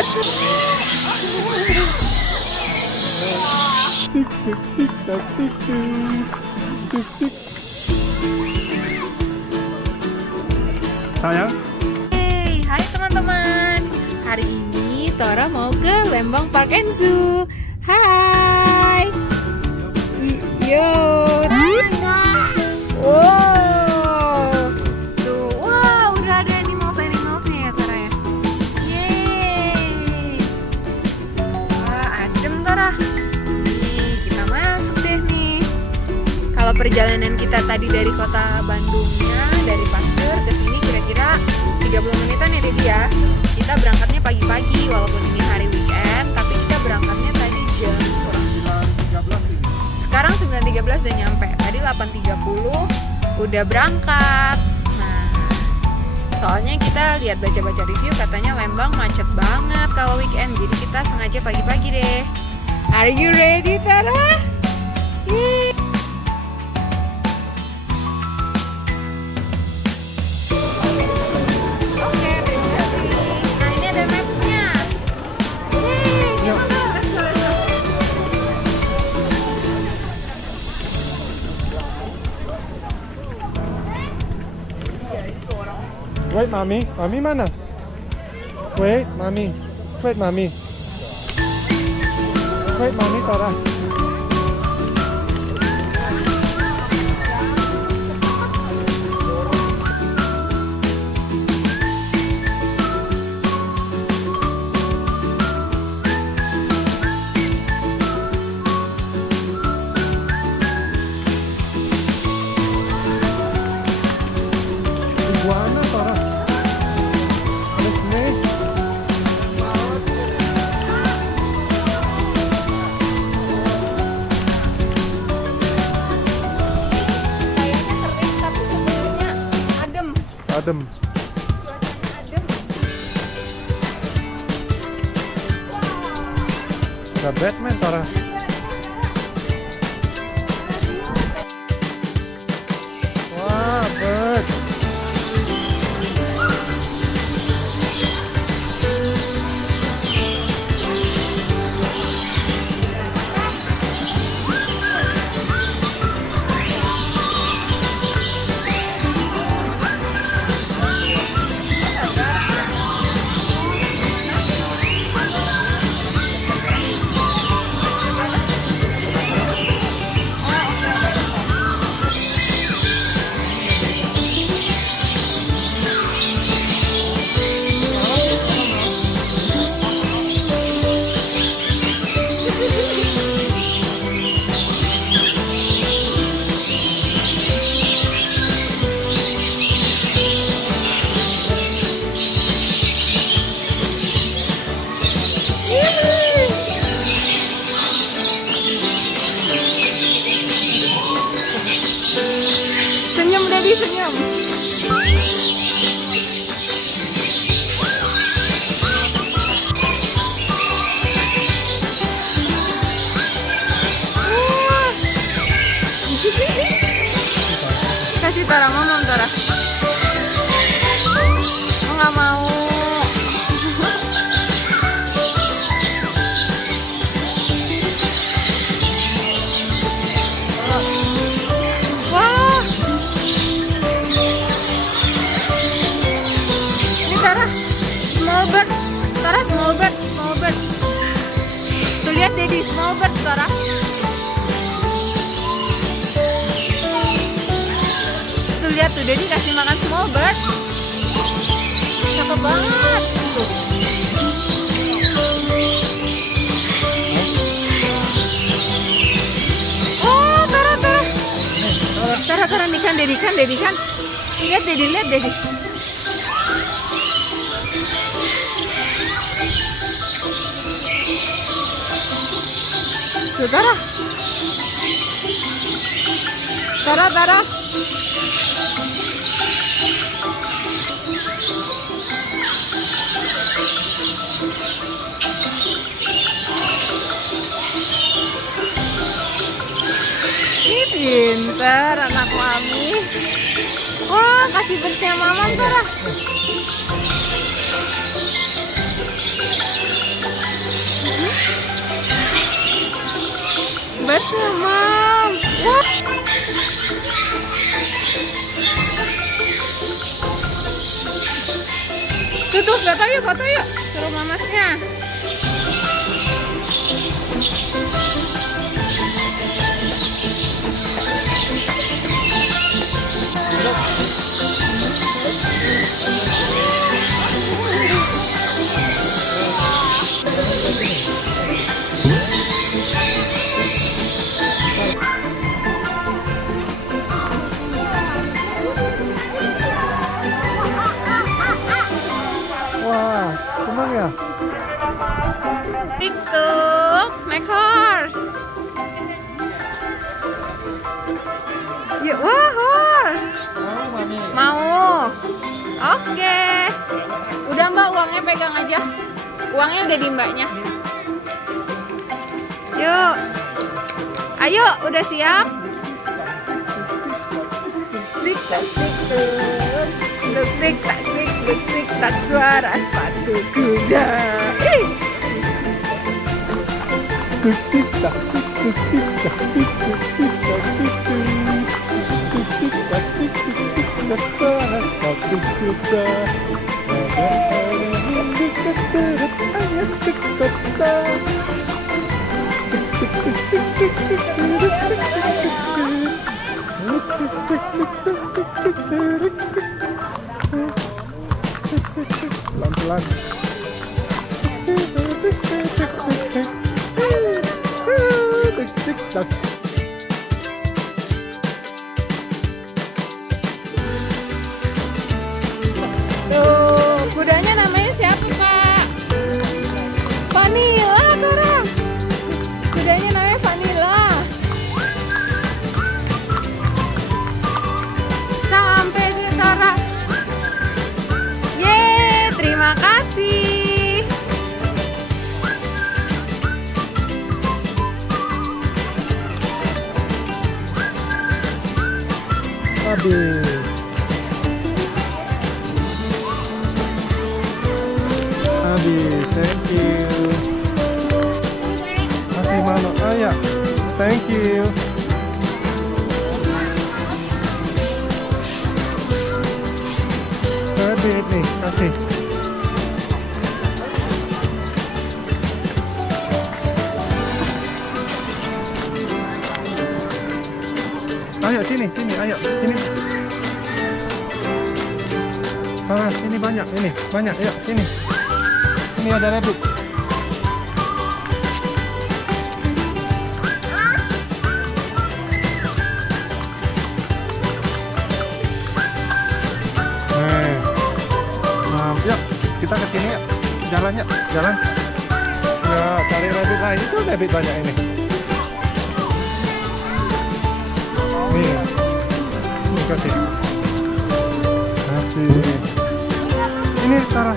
banget. Sayang. Hey, hai teman-teman. Hari ini Tora mau ke Lembang Park and Zoo. Hai. Yo. Wow. Tuh, wow, udah ada animals-animalsnya ya Tora ya. Yeay. Wah, adem Tora. Nih, kita masuk deh nih. Kalau perjalanan kita tadi dari kota Bandungnya, dari Pasteur ke sini kira-kira 30 menitan ya Dedi ya. Kita berangkatnya pagi-pagi walaupun ini hari weekend, tapi kita berangkatnya tadi jam 9.13 ini. sekarang 9.13 udah nyampe. Tadi 8.30 udah berangkat. Nah, soalnya kita lihat baca-baca review katanya Lembang macet banget kalau weekend. Jadi kita sengaja pagi-pagi deh. Are you ready, Tara? Yeay. Oke, ready. Nah, ini ada mapnya. Yeay, gimana? Let's go, let's go. Wait, mami. Mami mana? Wait, mami. Wait, mami. Wait, mami, Tara. Iguana, Tara. Ada snake. Kayaknya kering tapi sebenarnya adem. Adem. Cuacanya adem. Ada Batman, Tara. Wah, bird. Senyum Dedi, senyum. Wah. Kasih Tara, ngomong Tara. Oh, nggak mau. Wah. Ini Tara, small bird. Tara, small bird, small bird. Tuh lihat Dedi, small bird Tara. Tuh lihat tuh Dedi kasih makan small bird. Cakep banget. Tuh. Oh, Tara, Tara. Tara, Tara, nih kan Dedi kan, Dedi kan. Lihat Dedi, lihat Dedi. Tuh Tara. Tara, Tara. Ih, pintar anak mami. Wah, kasih bersnya mama Tara. Mom. What? Tuh, foto yuk. Suruh mamasnya. Wah, senang ya? TikTok, make horse. Yuk, wah horse. Mau, Mami. Mau. Oke. Udah Mbak, uangnya pegang aja. Uangnya udah di Mbaknya. Yuk. Ayo, udah siap? Tik tak tik tak suara sepatu kuda. Ih. Tuk tik tak tik tuk tik tak tik tuk tik tak tik tuk. Tuk tik tak tik tuk tik tak suara sepatu kuda. Ada tik tak teret ayat tik tak tak. Tik tik tik tik tik tik teret tik tik tik tik. Tik tik tik tik tik tik teret tik. Pelan-pelan. Tik-tik-tak. Tuh, kudanya namanya siapa, Kak? Vanilla, Tara. Kudanya namanya Vanilla. Sampai sih, Tara. Yeay, terima kasih. Habis. Habis, thank you. Kasih mana? Ah ya, thank you. Habis nih, kasih. Ayo sini, ayo sini. Ini banyak, ayo sini. Ini ada rabbit. Yuk, kita ke sini ya. Jalan. Ya, cari rabbit lain. Itu rabbit banyak ini. Nih kasih. Ini Tara.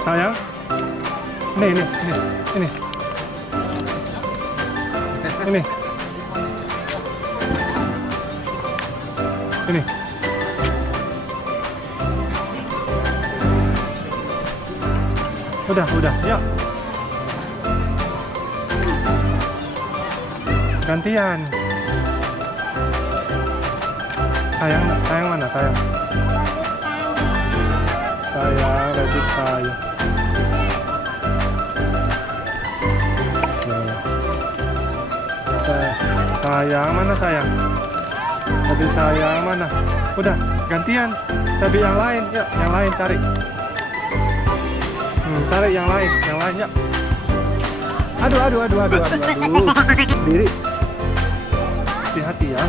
Sayang, ini. Udah, yuk. Gantian. Sayang mana sayang? Rabbit sayang. Sayang mana sayang? Tadi sayang mana? Udah gantian. Tapi yang lain, yuk yang lain cari. Cari yang lain yuk. Aduh. Diri. Hati-hati ya.